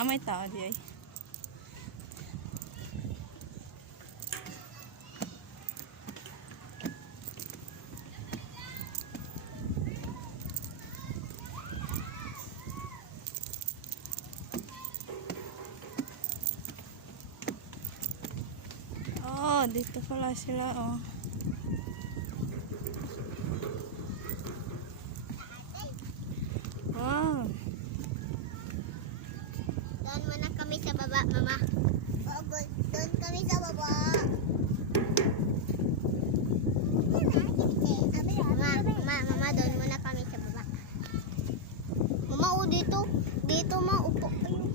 May tao di ay. Oh, dito pala sila, oh. Wow. Doon muna kami sa baba, mama. Doon kami sa baba. Mama, doon muna kami sa baba. Mama, dito maupo kayo.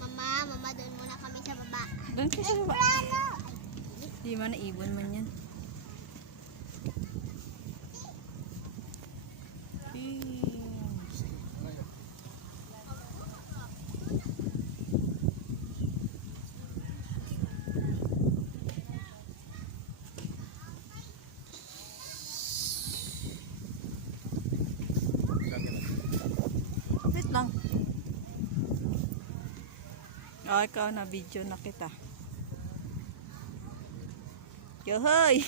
Mama, doon muna kami sa baba. Doon kayo sa baba. Di man naibon man yan. Wait lang. Oh, ikaw na video na kita. Yo, hoy!